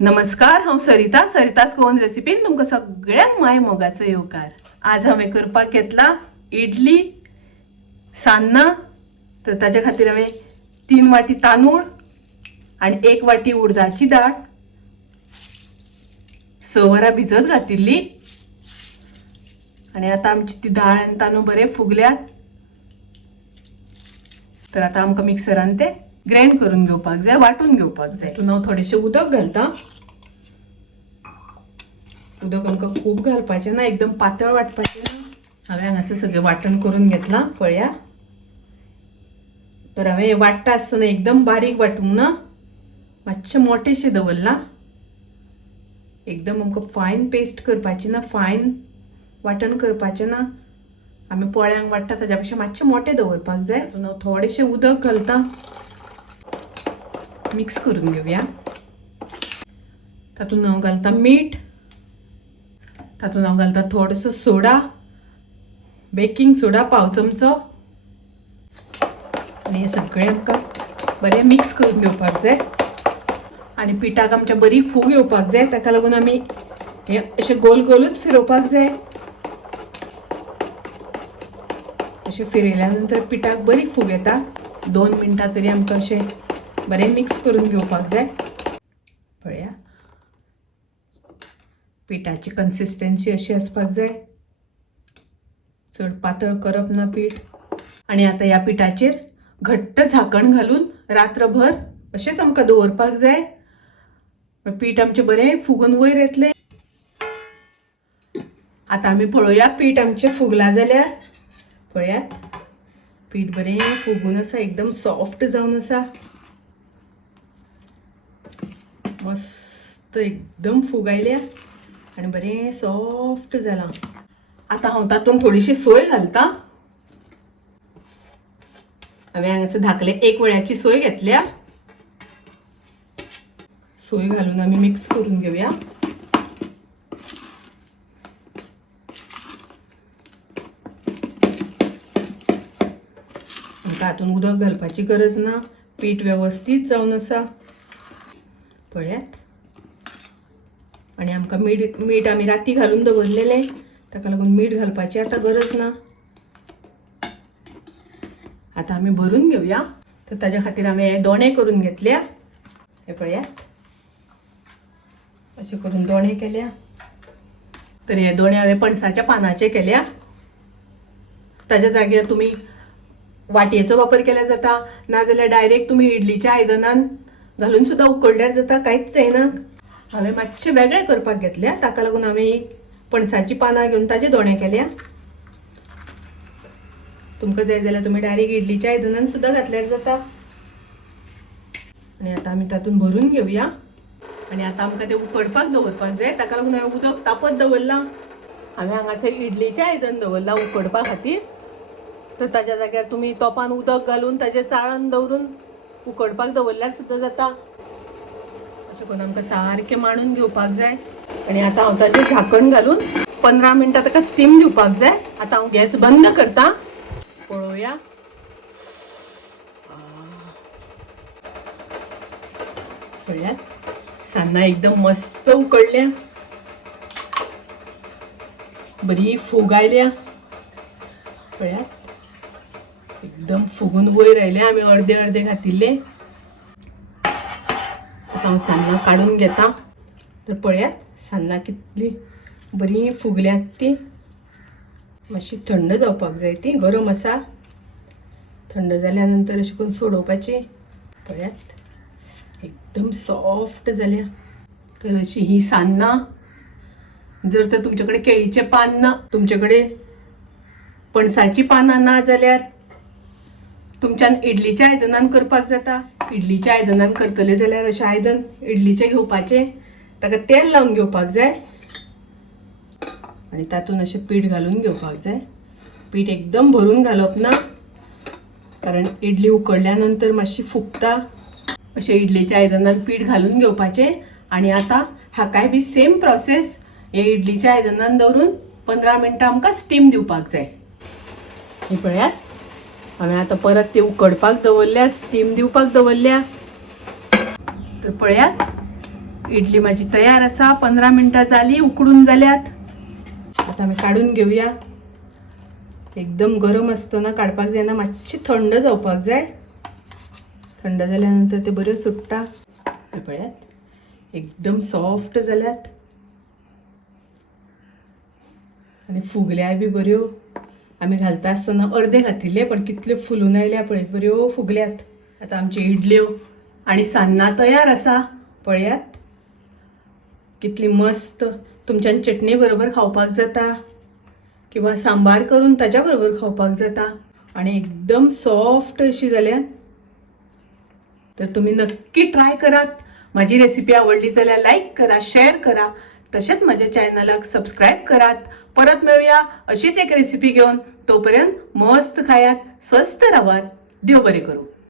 नमस्कार, हांव सरितास गोवन रेसिपीन तुमकां सगळ्यांक माय मोगाचो येवकार। आज हांवें करपाक घेतला इडली सान्नां। तर ताच्या खातीर हांवें 3 वाटी तांदूळ आनी 1 वाटी उडदाची दाळ 6 वरां भिजत घातिल्ली। आनी आतां आमची ती दाळ आनी तांदूळ बरे फुगल्यात। तर आतां आमकां मिक्सरान ते ग्राइंड करून घेवपाक जाय, वाटून घेवपाक जाय। तातूंत हांव थोडेशें उदक घालता। उदक आमकां खूब घालपाचें ना, एकदम पातळ वाटपाचें ना। हांवें हांगासर सगळें वाटण करून घेतलां, पळया। तर हांवें वाटता आसतना एकदम बारीक वाटूंक ना, मातशें मोटेशें दवरलां। एकदम आमकां फायन पेस्ट करपाची ना, फायन वाटण करपाचें ना। आमी पोळ्यांक वाटता ताच्या पेक्षा मातशें मोटें दवरपाक जाय। तातूंत हांव थोडेशें उदक घालता, मिक्स करून घेवया। तातूंत हांव घालता मीठ, तातूंत हांव घालता थोडोसो सोडा, बेकिंग सोडा पाव चमचो। आनी हें सगळें आमकां बरें मिक्स करून घेवपाक जाय। आनी पिठाक आमच्या बरी फूग येवपाक जाय, ताका लागून आमी हें अशें गोल गोलूच फिरोवपाक जाय। अशें फिरयल्या नंतर पिठाक बरी फूग येता। 2 मिनटां तरी आमकां अशें बरें मिक्स करून घेवपाक जाय। पळया, पिठाची कन्सिस्टन्सी अशी आसपाक जाय, चड पातळ करप ना पीठ। आनी आतां ह्या पिठाचेर घट्ट झाकण घालून रात्रभर अशेंच आमकां दवरपाक जाय। पीठ आमचें बरें फुगून वयर येतलें। आतां आमी पळोवया पीठ आमचें फुगलां जाल्यार। पळयात, पीठ बरें फुगून आसा, एकदम सॉफ्ट जावन आसा। मस्त एकदम फूग आयल्या आनी बरें सॉफ्ट जालां। आतां हांव तातूंत थोडीशी सोय घालता। हांवें हांगासर धाकले 1 वळ्याची सोय घेतल्या। सोय घालून आमी मिक्स करून घेवया। आमकां हातूंत उदक घालपाची गरज ना, पीठ वेवस्थीत जावन आसा, पळयात। आनी आमकां मीठ आमी राती घालून दवरलेलें, ताका लागून मीठ घालपाची आतां गरज ना। आतां आमी भरून घेवया। तर ताच्या खातीर हांवें हे दोणे करून घेतल्या। हे पळयात, अशें करून दोणे केल्या। तर हे दोणे हांवें पणसाच्या पानाचे केल्या। ताच्या जाग्यार तुमी वाटयेचो वापर केल्यार जाता, नाजाल्यार डायरेक्ट तुमी इडलीच्या आयदनान घालून सुद्दां उकडल्यार जाता, कांयच जायना। हांवें मातशें वेगळें करपाक घेतल्या, ताका लागून हांवें ही पणसाची पानां घेवन ताजे दोणे केल्या। तुमकां जाय जाल्यार तुमी डायरेक्ट इडलीच्या आयदनान सुद्दां घातल्यार जाता। आनी आतां आमी तातूंत भरून घेवया। आनी आतां आमकां तें उकडपाक दवरपाक जाय, ताका लागून हांवें उदक तापत दवरलां। हांवें हांगासर इडलीचें आयदन दवरलां उकडपा खातीर। तर ताच्या जाग्यार तुमी तोपान उदक घालून ताचेर चाळण दवरून उकडपाक दवरल्यार सुद्दां जाता। अशें करून आमकां सारकें मांडून घेवपाक जाय। आनी आतां हांव ताचेर झाकण घालून 15 मिनटां ताका स्टीम दिवपाक जाय। आतां हांव गॅस बंद करता, पळोवया। पळयात, सान्नां एकदम मस्त उकडल्या, बरी फूग आयल्या। पळयात, एकदम फुगून वयर आयले। आमी अर्दे अर्दे घातिल्ले। आतां हांव सान्नां काडून घेता। तर पळयात, सान्नां कितली बरी फुगल्यात ती। मातशी थंड जावपाक जाय ती, गरम आसा। थंड जाल्या नंतर अशें करून सोडोवपाची। पळयात, एकदम सॉफ्ट जाल्या। तर अशी ही सान्नां। जर तर तुमचे कडेन केळीचें पान ना, तुमचे कडेन पणसाची पानां ना जाल्यार तुमच्यान इडलीच्या आयदनान करपाक जाता। इडलीच्या आयदनान करतले जाल्यार अशें आयदन इडलीचें घेवपाचें, ताका तेल लावन घेवपाक जाय आनी तातूंत अशें पीठ घालून घेवपाक जाय। पीठ एकदम भरून घालप ना, कारण इडली उकडल्या नंतर मातशी फुगता। अशें इडलीच्या आयदनान पीठ घालून घेवपाचें। आनी आतां हाकाय बी सेम प्रोसेस, हे इडलीच्या आयदनान दवरून 15 मिनटां आमकां स्टीम दिवपाक जाय। हे पळयात, हांवें आतां परत ते उकडपाक दवरल्या, स्टीम दिवपाक दवरल्या। तर पळयात, इडली माझी तयार असा. 15 मिनिटां झाली, उकडून जाल्यात. आता आम्ही काढून घेऊया. एकदम गरम असताना काडपाक जायना, मातशी थंड जावपाक जाय. थंड झाल्यानंतर ते बऱ्यो सुट्टा. पळयात एकदम सॉफ्ट जाल्यात आणि फुगल्या बी बऱ्यो. आम्ही घालता आसतना अर्धे घातिल्ले पण कितल्यो फुलून आयल्या पळय, बऱ्यो फुगल्यात. आता आमची इडल्यो आणि सान्नां तयार आसा. पळयात कितली मस्त. तुमच्यान चटणी बरोबर खावपाक जाता किंवा सांबार करून ताज्या बरोबर खावपाक जाता आणि एकदम सॉफ्ट अशी जाल्यात. तर तुम्ही नक्की ट्राय करात. माझी रेसिपी आवडली जाल्यार लाईक करा, शेअर करा. तसेच माझ्या चॅनलाक सबस्क्राईब करात. परत मिळूया अशीच एक रेसिपी घेऊन. तोपर्यंत मस्त खायात, स्वस्त राहात. देव बरे करू.